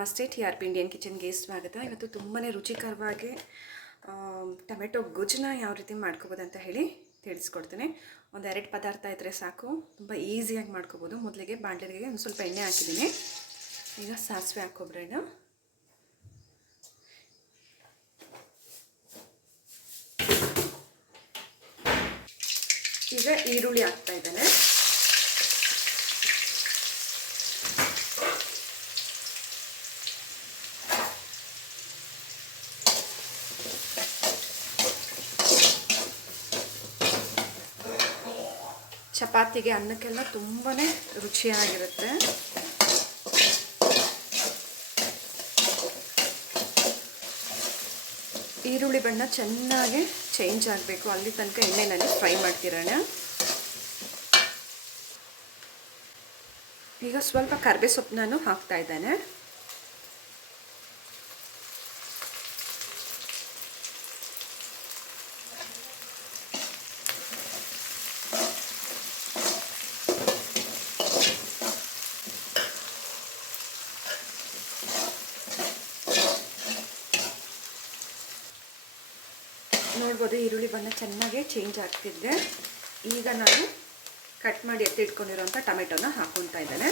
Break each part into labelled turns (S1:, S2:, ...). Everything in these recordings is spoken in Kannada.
S1: ನಮಸ್ತೆ ಟಿ ಆರ್ ಪಿ ಇಂಡಿಯನ್ ಕಿಚನ್ಗೆ ಸ್ವಾಗತ. ಇವತ್ತು ತುಂಬಾ ರುಚಿಕರವಾಗಿ ಟೊಮೆಟೊ ಗೊಜ್ಜನ್ನ ಯಾವ ರೀತಿ ಮಾಡ್ಕೋಬೋದು ಅಂತ ಹೇಳಿ ತಿಳಿಸ್ಕೊಡ್ತೀನಿ. ಒಂದು ಎರಡು ಪದಾರ್ಥ ಇದ್ದರೆ ಸಾಕು. ತುಂಬ ಈಸಿಯಾಗಿ ಮಾಡ್ಕೋಬೋದು. ಮೊದಲಿಗೆ ಬಾಂಡ್ಲಿಗೆ ಒಂದು ಸ್ವಲ್ಪ ಎಣ್ಣೆ ಹಾಕಿದ್ದೀನಿ. ಈಗ ಸಾಸಿವೆ ಹಾಕೊಬ್ರೇಣ ಈಗ ಈರುಳ್ಳಿ ಹಾಕ್ತಾ ಇದ್ದಾನೆ. ಚಪಾತಿಗೆ ಅನ್ನಕ್ಕೆಲ್ಲ ತುಂಬಾ ರುಚಿಯಾಗಿರುತ್ತೆ. ಈರುಳ್ಳಿ ಬಣ್ಣ ಚೆನ್ನಾಗಿ ಚೇಂಜ್ ಆಗಬೇಕು. ಅಲ್ಲಿ ತನಕ ಎಣ್ಣೆನಲ್ಲಿ ಫ್ರೈ ಮಾಡ್ತಿರೋಣ. ಈಗ ಸ್ವಲ್ಪ ಕರ್ಬೆ ಸೊಪ್ಪನ್ನು ಹಾಕ್ತಾ ಇದ್ದಾನೆ. ನೋಡ್ಬೋದು ಈರುಳ್ಳಿ ಬಣ್ಣ ಚೆನ್ನಾಗಿ ಚೇಂಜ್ ಆಗ್ತಿದ್ದೆ. ಈಗ ನಾನು ಕಟ್ ಮಾಡಿ ಎತ್ತಿಟ್ಕೊಂಡಿರೋಂಥ ಟೊಮೆಟೊನ ಹಾಕೊತಾ ಇದ್ದೇನೆ.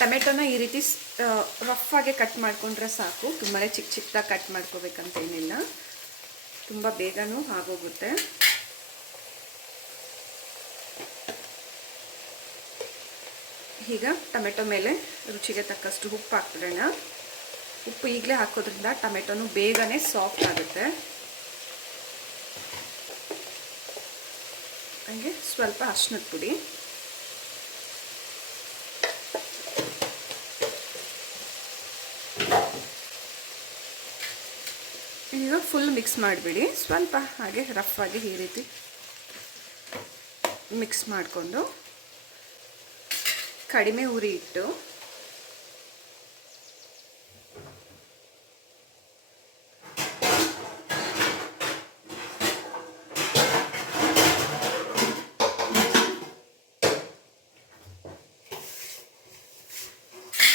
S1: ಟೊಮೆಟೊನ ಈ ರೀತಿ ರಫ್ ಕಟ್ ಮಾಡಿಕೊಂಡ್ರೆ ಸಾಕು. ತುಂಬಾ ಚಿಕ್ಕ ಚಿಕ್ಕದಾಗಿ ಕಟ್ ಮಾಡ್ಕೋಬೇಕಂತ ಏನಿಲ್ಲ. ತುಂಬ ಬೇಗನೂ ಆಗೋಗುತ್ತೆ. ಈಗ ಟೊಮೆಟೊ ಮೇಲೆ ರುಚಿಗೆ ತಕ್ಕಷ್ಟು ಉಪ್ಪು ಹಾಕ್ಬಿಡೋಣ. ಉಪ್ಪು ಈಗಲೇ ಹಾಕೋದ್ರಿಂದ ಟೊಮೆಟೊನು ಬೇಗನೆ ಸಾಫ್ಟ್ ಆಗುತ್ತೆ. ಹಂಗೆ ಸ್ವಲ್ಪ ಅರ್ಶಿನದ ಪುಡಿ ಈಗ ಫುಲ್ ಮಿಕ್ಸ್ ಮಾಡಿಬಿಡಿ. ಸ್ವಲ್ಪ ಹಾಗೆ ರಫ್ ಆಗಿ ಈ ರೀತಿ ಮಿಕ್ಸ್ ಮಾಡಿಕೊಂಡು ಕಡಿಮೆ ಉರಿ ಇಟ್ಟು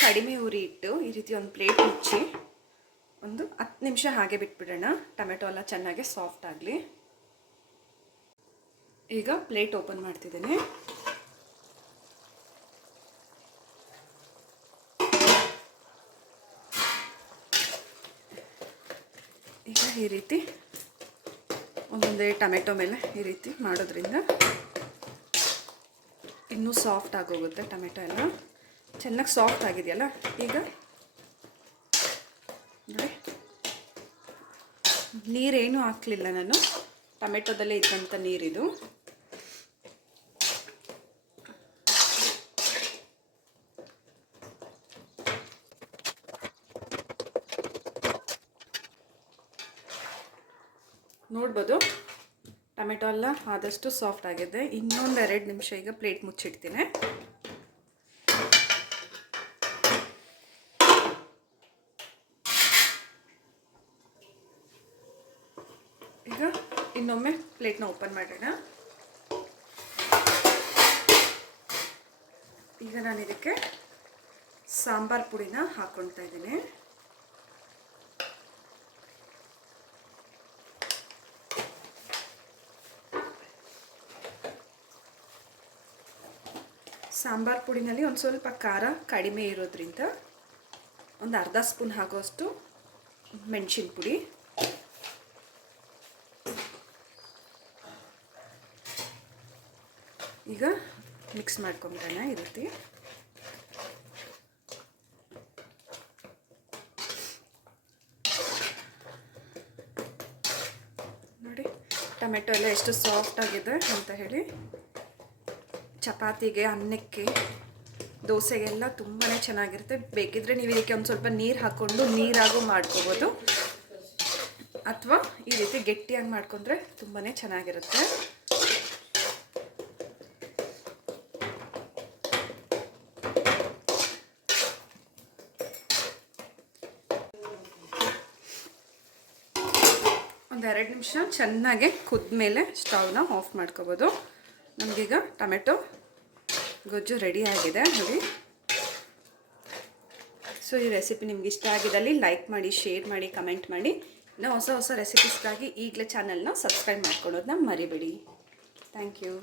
S1: ಕಡಿಮೆ ಉರಿ ಇಟ್ಟು ಈ ರೀತಿ ಒಂದು ಪ್ಲೇಟ್ ಮುಚ್ಚಿ ಒಂದು ಹತ್ತು ನಿಮಿಷ ಹಾಗೆ ಬಿಟ್ಬಿಡೋಣ. ಟೊಮೆಟೊ ಎಲ್ಲ ಚೆನ್ನಾಗಿ ಸಾಫ್ಟ್ ಆಗಲಿ. ಈಗ ಪ್ಲೇಟ್ ಓಪನ್ ಮಾಡ್ತಿದ್ದೇನೆ. ಈಗ ಈ ರೀತಿ ಒಂದೊಂದೇ ಟೊಮೆಟೊ ಮೇಲೆ ಈ ರೀತಿ ಮಾಡೋದ್ರಿಂದ ಇನ್ನೂ ಸಾಫ್ಟ್ ಆಗೋಗುತ್ತೆ ಟೊಮೆಟೊ ಎಲ್ಲ. ಚೆನ್ನಾಗಿ ಸಾಫ್ಟ್ ಆಗಿದೆಯಲ್ಲ? ಈಗ ನೋಡಿ. ನೀರೇನು ಹಾಕಲಿಲ್ಲ ನಾನು. ಟೊಮೆಟೊದಲ್ಲೇ ಇದ್ದಂಥ ನೀರಿದು. ನೋಡ್ಬೋದು. ಟೊಮೆಟೊ ಎಲ್ಲ ಆದಷ್ಟು ಸಾಫ್ಟ್ ಆಗಿದೆ. ಇನ್ನೊಂದು ಎರಡು ನಿಮಿಷ ಈಗ ಪ್ಲೇಟ್ ಮುಚ್ಚಿಡ್ತೀನಿ. ಈಗ ಇನ್ನೊಮ್ಮೆ ಪ್ಲೇಟ್ನ ಓಪನ್ ಮಾಡೋಣ. ಈಗ ನಾನು ಇದಕ್ಕೆ ಸಾಂಬಾರ್ ಪುಡಿನ ಹಾಕ್ಕೊಳ್ತಾ ಇದ್ದೀನಿ. ಸಾಂಬಾರ್ ಪುಡಿನಲ್ಲಿ ಒಂದು ಸ್ವಲ್ಪ ಖಾರ ಕಡಿಮೆ ಇರೋದ್ರಿಂದ ಒಂದು ಅರ್ಧ ಸ್ಪೂನ್ ಹಾಕೋಷ್ಟು ಮೆಣಸಿನ ಪುಡಿ. ಈಗ ಮಿಕ್ಸ್ ಮಾಡ್ಕೊಂಬಿಡೋಣ ಈ ರೀತಿ. ನೋಡಿ, ಟೊಮೆಟೊ ಎಲ್ಲ ಎಷ್ಟು ಸಾಫ್ಟ್ ಆಗಿದೆ ಅಂತ ಹೇಳಿ. ಚಪಾತಿಗೆ, ಅನ್ನಕ್ಕೆ, ದೋಸೆಗೆಲ್ಲ ತುಂಬಾ ಚೆನ್ನಾಗಿರುತ್ತೆ. ಬೇಕಿದ್ರೆ ನೀವು ಇದಕ್ಕೆ ಒಂದು ಸ್ವಲ್ಪ ನೀರು ಹಾಕ್ಕೊಂಡು ನೀರಾಗೂ ಮಾಡ್ಕೋಬೋದು. ಅಥವಾ ಈ ರೀತಿ ಗಟ್ಟಿಯಾಗಿ ಮಾಡ್ಕೊಂಡ್ರೆ ತುಂಬಾ ಚೆನ್ನಾಗಿರುತ್ತೆ. ಒಂದು ಎರಡು ನಿಮಿಷ ಚೆನ್ನಾಗಿ ಕುದ್ಮೇಲೆ ಸ್ಟವ್ನ ಆಫ್ ಮಾಡ್ಕೋಬೋದು. ನಮಗೀಗ ಟೊಮೆಟೊ ಗೊಜ್ಜು ರೆಡಿ ಆಗಿದೆ, ನೋಡಿ. ಸೊ ಈ ರೆಸಿಪಿ ನಿಮ್ಗೆ ಇಷ್ಟ ಆಗಿದ್ದಲ್ಲಿ ಲೈಕ್ ಮಾಡಿ ಶೇರ್ ಮಾಡಿ ಕಮೆಂಟ್ ಮಾಡಿ. ನಾವು ಹೊಸ ಹೊಸ ರೆಸಿಪೀಸ್ಗಾಗಿ ಈಗಲೇ ಚಾನಲ್ನ ಸಬ್ಸ್ಕ್ರೈಬ್ ಮಾಡ್ಕೊಳ್ಳೋದನ್ನ ಮರಿಬೇಡಿ. Thank you